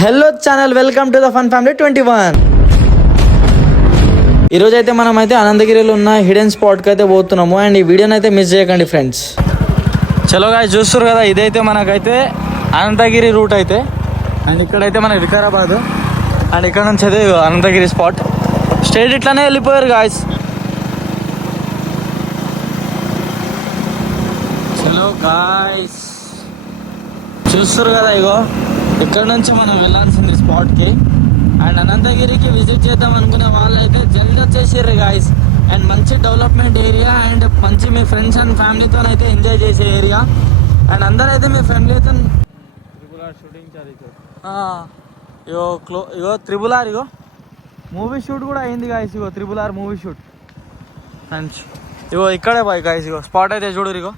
Hello channel, welcome to the fun family 21. ఈరోజు అయితే మనం అయితే అనంతగిరిలో ఉన్న హిడెన్ స్పాట్కి అయితే పోతున్నాము. అండ్ ఈ వీడియోని అయితే మిస్ చేయకండి ఫ్రెండ్స్. చలో గాయ్స్, చూస్తారు కదా, ఇదైతే మనకైతే అనంతగిరి రూట్ అయితే. అండ్ ఇక్కడైతే మన వికారాబాద్, అండ్ ఇక్కడ నుంచి అయితే అనంతగిరి స్పాట్. స్ట్రైట్ ఇట్లానే వెళ్ళిపోయారు గాయ్స్. చలో గాయ్స్, చూస్తారు కదా, ఇగో ఇక్కడ నుంచి మనం వెళ్ళాల్సింది స్పాట్కి. అండ్ అనంతగిరికి విజిట్ చేద్దాం అనుకునే వాళ్ళు అయితే జల్దీ వచ్చేసారు గాయస్. అండ్ మంచి డెవలప్మెంట్ ఏరియా, అండ్ మంచి మీ ఫ్రెండ్స్ అండ్ ఫ్యామిలీతో అయితే ఎంజాయ్ చేసే ఏరియా. అండ్ అందరైతే మీ ఫ్యామిలీతో షూటింగ్ ఇగో త్రిబుల్ ఆర్, ఇగో మూవీ షూట్ కూడా అయింది గాయస్. ఇగో triple R movie shoot. And ఇగో ఇక్కడే పోయి గాయస్, ఇగో స్పాట్ అయితే చూడరు.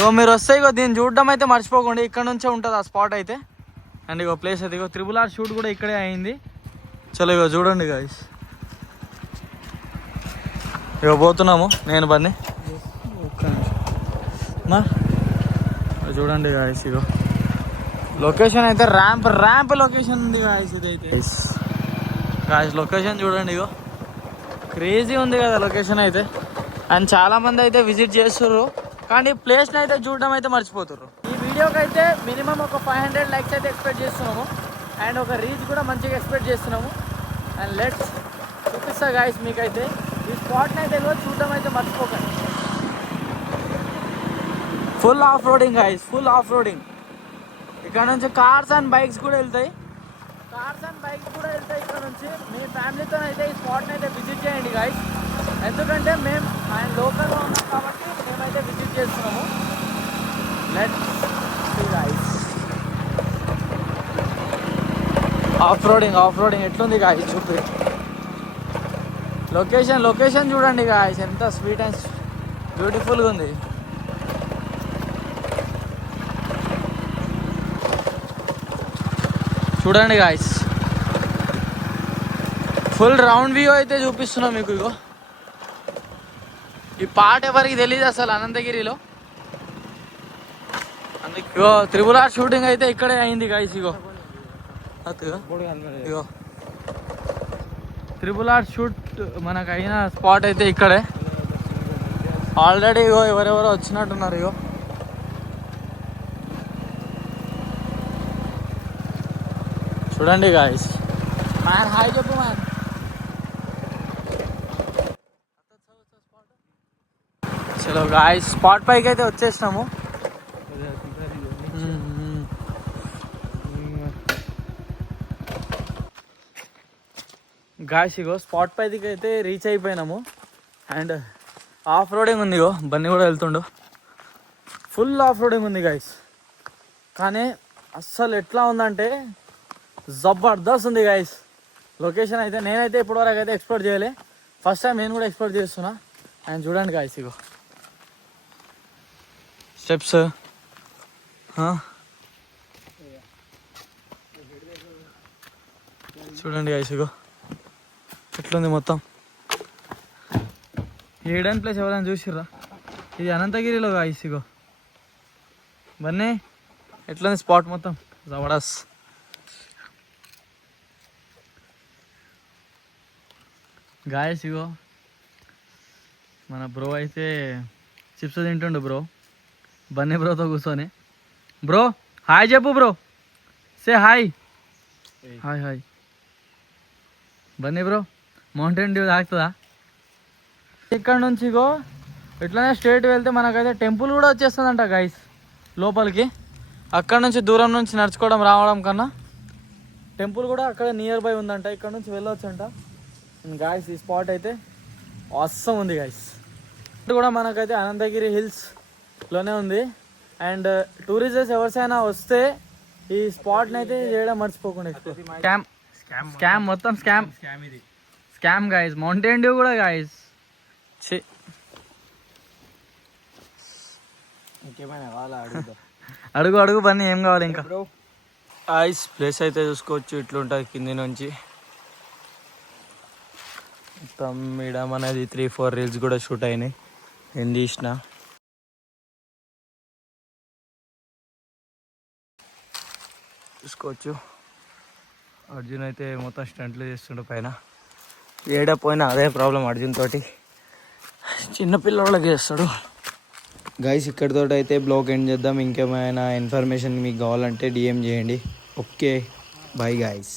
ఇగో మీరు వస్తే ఇగో దీన్ని చూడడం అయితే మర్చిపోకండి. ఇక్కడ నుంచే ఉంటుంది ఆ స్పాట్ అయితే. అండ్ ఇగో ప్లేస్ అయితే ఇగో త్రిబుల్ ఆర్ షూట్ కూడా ఇక్కడే అయింది. చలో ఇగో చూడండి గాయస్, ఇగో పోతున్నాము నేను బన్నీ. చూడండి గాయస్, ఇగో లొకేషన్ అయితే ర్యాంప్ లొకేషన్ ఉంది గాయస్. ఇదైతే గాయస్ లొకేషన్ చూడండి, ఇగో క్రేజీ ఉంది కదా లొకేషన్ అయితే. అండ్ చాలామంది అయితే విజిట్ చేస్తుర్రు, కానీ ప్లేస్ని అయితే చూడడం అయితే మర్చిపోతుర్రు. ఈ వీడియోకి అయితే మినిమం ఒక 500 లైక్స్ అయితే ఎక్స్పెక్ట్ చేస్తున్నాము. అండ్ ఒక రీచ్ కూడా మంచిగా ఎక్స్పెక్ట్ చేస్తున్నాము. అండ్ లెట్స్ చూపిస్తా గాయస్ మీకైతే ఈ స్పాట్ని అయితే చూడడం అయితే మర్చిపోకండి. Full off roading guys, full off roading. ఇక్కడ నుంచి కార్స్ అండ్ బైక్స్ కూడా వెళ్తాయి ఇక్కడ నుంచి. మీ ఫ్యామిలీతో అయితే ఈ స్పాట్ని అయితే విజిట్ చేయండి గాయస్. ఎందుకంటే మేము ఆయన లోకల్గా ఉన్నాం కాబట్టి మేమైతే విజిట్ చేస్తున్నాము. Let's see guys. Off roading ఎట్లుంది గాయ్స్ చూపి. లొకేషన్ చూడండి గాయ్స్, ఎంత స్వీట్ అండ్ బ్యూటిఫుల్గా ఉంది. చూడండి గాయ్స్, ఫుల్ రౌండ్ వ్యూ అయితే చూపిస్తున్నాం మీకు. ఇగో ఈ పాట ఎవరికి తెలియదు అసలు అనంతగిరిలో. ఇగో త్రిబుల్ ఆర్ షూటింగ్ అయితే ఇక్కడే అయింది గాయస్. ఇగో త్రిబుల్ ఆర్ షూట్ మనకు అయిన స్పాట్ అయితే ఇక్కడే. ఆల్రెడీ ఇగో ఎవరెవరో వచ్చినట్టున్నారు. ఇగో చూడండి గాయస్. మ్యాన్ హాయ్ చెప్పు మ్యాన్. చలో గాయస్, స్పాట్ పైకి అయితే వచ్చేసినాము గాయస్. ఇగో స్పాట్ పైకి అయితే రీచ్ అయిపోయినాము. అండ్ ఆఫ్ రోడింగ్ ఉంది. ఇగో బన్నీ కూడా వెళ్తుండు. ఫుల్ ఆఫ్ రోడింగ్ ఉంది గాయస్, కానీ అస్సలు ఎట్లా ఉందంటే జబర్దస్త్ ఉంది గాయస్. లొకేషన్ అయితే నేనైతే ఇప్పటివరకు అయితే ఎక్స్ప్లోర్ చేయలే, ఫస్ట్ టైం నేను కూడా ఎక్స్ప్లోర్ చేస్తున్నా. అండ్ చూడండి గాయస్, ఇగో స్టెప్స్ చూడండి గాయస్. ఇగో ఎట్లుంది మొత్తం. ఈ హిడెన్ ప్లేస్ ఎవరైనా చూసిర్రా? ఇది అనంతగిరిలో గాయస్. ఇగో బన్నీ ఎట్లుంది స్పాట్ మొత్తం జబర్దస్త్. గాయస్ ఇగో మన బ్రో అయితే చిప్స్ తింటుండు. బ్రో బన్నీ బ్రోతో కూర్చొని. బ్రో హాయ్ చెప్పు bro, say hi. Hi Bunny bro, mountain dew తాగుతుందా? ఇక్కడ నుంచి ఇగో ఇట్లానే స్ట్రేట్ వెళ్తే మనకైతే టెంపుల్ కూడా వచ్చేస్తుందంట గైస్ లోపలికి. అక్కడ నుంచి దూరం నుంచి నడుచుకోవడం రావడం కన్నా టెంపుల్ కూడా అక్కడ నియర్ బై ఉందంట, ఇక్కడ నుంచి వెళ్ళొచ్చంట. గాయస్ ఈ స్పాట్ అయితే ఆసమ్ ఉంది గాయస్. ఇది కూడా మనకైతే అనంతగిరి హిల్స్లోనే ఉంది. అండ్ టూరిస్టర్స్ ఎవరిసైనా వస్తే ఈ స్పాట్ని అయితే చేయడం మర్చిపోకుండా. స్కామ్ మొత్తం స్కామ్ గాయస్. మౌంటైన్ డ్యూ కూడా గాయస్. అడుగు బన్నీ, ఏం కావాలి ఇంకా? ఐస్ ప్లేస్ అయితే చూసుకోవచ్చు, ఇట్లుంటుంది కింది నుంచి మొత్తం. ఇక్కడ మనది 3-4 రీల్స్ కూడా షూట్ అయినాయి నేను తీసిన. చూసుకోవచ్చు. అర్జున్ అయితే మొత్తం స్టంట్లు చేస్తుండే పైన. ఏడా పోయినా అదే ప్రాబ్లం అర్జున్ తోటి, చిన్నపిల్లలకి చేస్తాడు. గైస్ ఇక్కడితో అయితే బ్లాగ్ ఎండ్ చేద్దాం. ఇంకేమైనా ఇన్ఫర్మేషన్ మీకు కావాలంటే డిఎం చేయండి. Okay, bye guys.